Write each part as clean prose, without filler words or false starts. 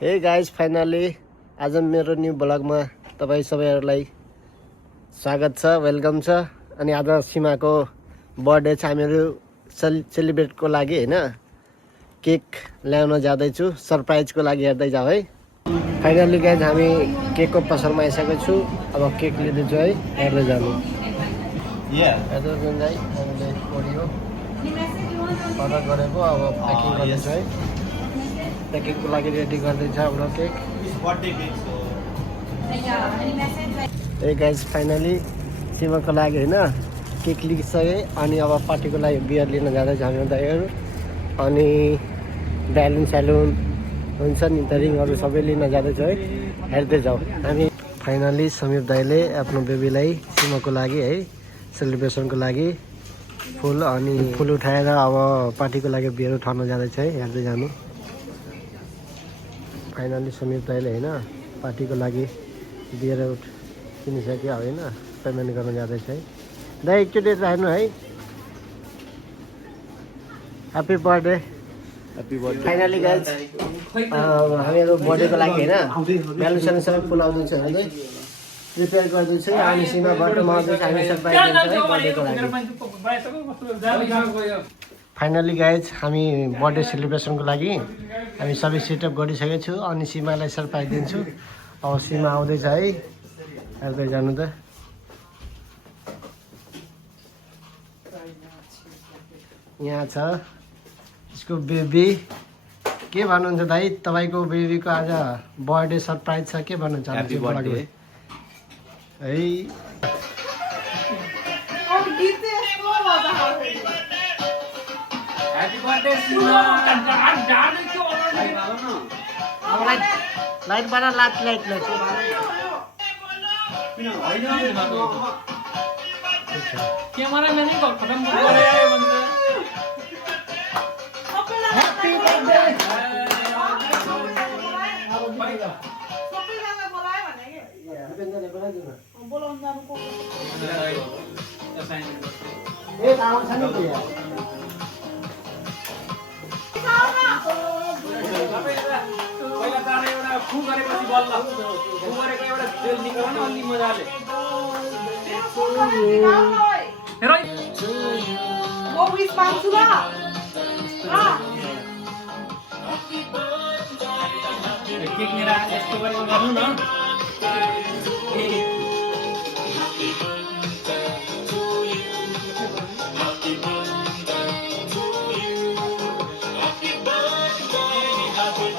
Hey guys finally आज मेरो new ब्लगमा तपाईँ सबैहरूलाई स्वागत छ, वेलकम छ। अनि आज सीमाको बर्थडे छ, हामीहरू सेलिब्रेटको लागि होइन केक ल्याउन जाँदैछु, सरप्राइजको लागि। हेर्दै जाऊ है। फाइनली गाइज हामी केकको पसलमा आइसकेको छु, अब केक लिँदैछु है, हेर्दै जानु। हेर्दै जानु है, हामीले ओरियो अर्डर गरेको, अब प्याकिङ गर्दैछु है। प्याकिङको लागि रेडी गर्दैछ हाम्रो केक। ए गाइज फाइनली सीमाको लागि होइन केक लिइसकेँ, अनि अब पार्टीको लागि बियर लिन जाँदैछ हाम्रो दाइहरू। अनि ब्यालुन स्यालुन हुन्छ नि त, रिङहरू सबै लिन जाँदैछ है, हेर्दै जाऊ हामी। फाइनली समीर दाइले आफ्नो बेबीलाई सीमाको लागि है सेलिब्रेसनको लागि फुल उठाएर अब पार्टीको लागि बियर उठाउन जाँदैछ है, हेर्दै जानु। फाइनली समीर दाइले होइन पार्टीको लागि बियर किनिसक्यो होइन, पेमेन्ट गर्न जाँदैछ है। दाइ एकचोटि राख्नु है, ह्याप्पी बर्थडे। फाइनली गाइज हामीहरू बर्थडेको लागि होइन ब्यालुन स्यालुन सबै फुल आउँदैछ है, प्रिपेयर गर्दैछु। अनि सीमा बाटोमा आउँदैछ, हामी सरप्राइज दिन्छ है बर्थडेको लागि। फाइनली गाइज हामी बर्थडे सेलिब्रेसनको लागि हामी सबै सेटअप गरिसकेको छु, अनि सीमालाई सरप्राइज दिन्छु। अब सीमा आउँदैछ है, हेर्दै जानु त। यहाँ छ यसको बेबी। के भन्नुहुन्छ दाइ, तपाईँको बेबीको आज बर्थडे सरप्राइज छ, के भन्न चाहनुहुन्छ है? लाइट बना लाइट कैमरा में नहीं खत्म कर रहे हैं बंदे। Happy birthday. ए ताऊ छ नि त्यो पहिला तार एउटा फु गरेपछि बल्ल फु गरेको एउटा तेल निकाल्न अलि मजाले हेर वो विस मान्छुला केक मेरा यस्तो गरेको गर्नु न।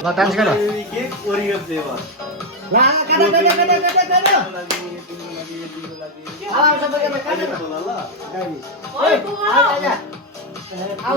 ल डान्स गर। केक ओरियो फ्लेभर ला काटा आऊ सबै काटा ल ओइ आजा आऊ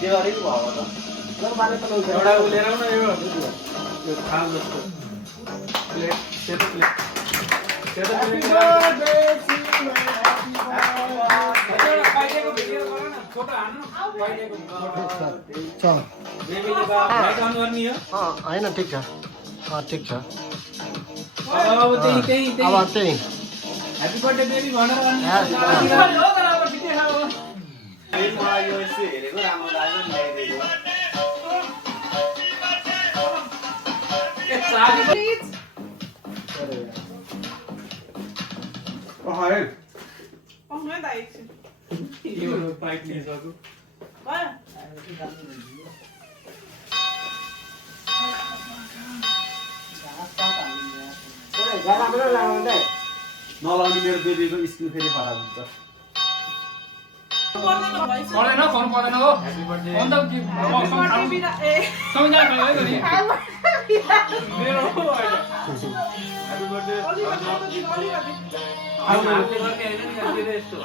जे गरेको भयो त एउटा लिएर आउन यो खाम जस्तो प्लेट सेतो प्लेट पाइएको भिडियो गर न, फोटो हान्नु पाइएको चल बेबीले लाइट अन गर्ने हो। हैन ठिक छ, ठिक छ। अब त्यही अब त्यही ह्यापी बर्थडे बेबी भनेर हाँ। हो तर अब ठिकै छ। मलाई यो यस्तो हेरेको राम्रो लाग्यो नि ल्याइदिएको। है Ông đây यो पाइप लिएको Vâng. नलाउने मेरो बेबीको स्किन फेरि खराब हुन्छ। पर्दैन फोन पर्दैन हो। ह्यापी बर्थडे अन्त के सम्झा है गरी मेरो हो हैन। ह्यापी बर्थडे हालले गर्ने हैन नि अहिले यस्तो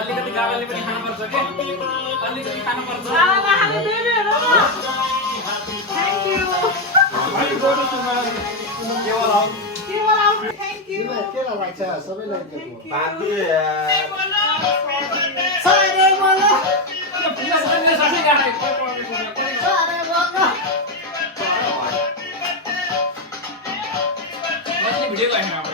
अलिकति गावाले पनि खानु पर्छ के अलिकति खानु पर्छ। Thank you. केवल आउनु थ्याङ्क यू केलाई लाग्छ सबैलाई दिएको भातु भिडियो